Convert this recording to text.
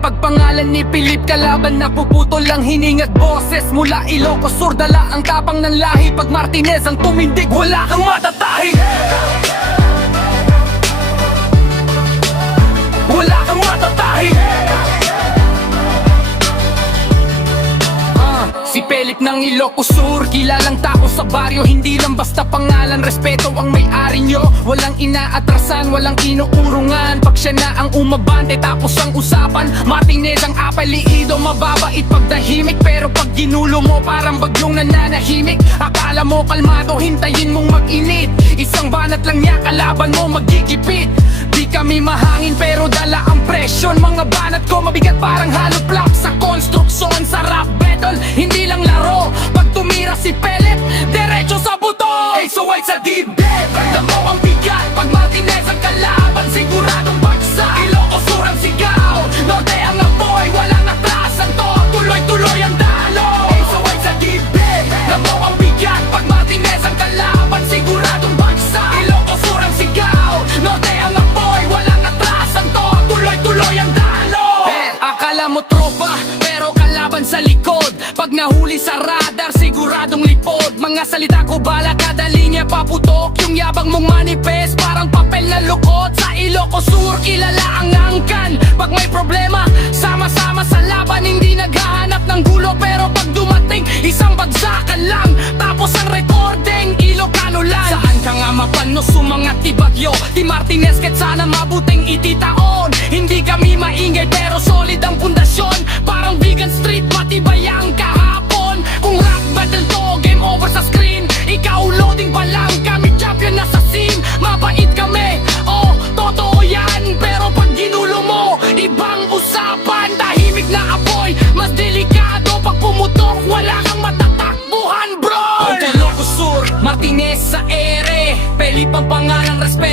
Pagpangalan ni Philip, kalaban na puputol ang hiningat boses. Mula Ilocos Sur, dala ang tapang ng lahi. Pag Martinez ang tumindig, wala kang matatahi. Wala kang matatahi. Si Philip ng Ilocos Sur, kilalang tao sa baryo. Hindi lang basta pangalan, respeto ang may-ari nyo. Walang inaatrasan, walang inuurungan. Pag siya na ang umabante, tapos ang usapan. Martinez ang apelido, mababait pagdahimik. Pero pag ginulo mo, parang bagyong nananahimik. Akala mo kalmado, hintayin mong mag-init. Isang banat lang niya, kalaban mo magigipit. Di kami mahangin pero dala ang presyon. Mga banat ko mabigat parang hollow block sa konstruksyon. Sa rap battle, hindi lang laro. Pag tumira si Philip, diretso sa buto. Ay so white sa dibdib, ramdam mo ang bigat. Pag Martinez ang kalaban, siguradong bagsak. Ilocos Sur ang sigaw, norte ang apoy. Walang atrasan to, tuloy-tuloy ang dalo. Ay so white sa dibdib, ramdam mo ang bigat. Pag Martinez ang kalaban, siguradong bagsak. Ilocos Sur ang sigaw, norte ang apoy. Walang atrasan to, tuloy-tuloy ang dalo. Akala mo tropa, pero kalaban sa likod. Pag nahuli sa radar, siguradong lipod. Mga salita ko bala, kada linya paputok. Yung yabang mong manifest, parang papel na lukot. Sa Ilocos Sur, kilala ang angkan. Pag may problema, sama-sama sa laban. Hindi naghahanap ng gulo, pero pag dumating, isang bagsakan lang. Tapos ang recording, Ilocano lang. Saan ka nga mapano, sumangat ti bagyo. Ti Martinez, kahit sana mabuting ititaon. Hindi kami maingay, pero solid ang pundasyon. Parang vegan street, matibay ang kahapon. Kung rap battle to, game over sa screen. Ikaw loading pa lang, kami champion na sa scene. Mabait kami, oh, totoo yan. Pero pag ginulo mo, ibang usapan. Tahimik na apoy, mas delikado. Pag pumutok, wala kang matatakbuhan, bro. Ilocos Sur, Martinez sa ere. Philip ang pangalang respeto.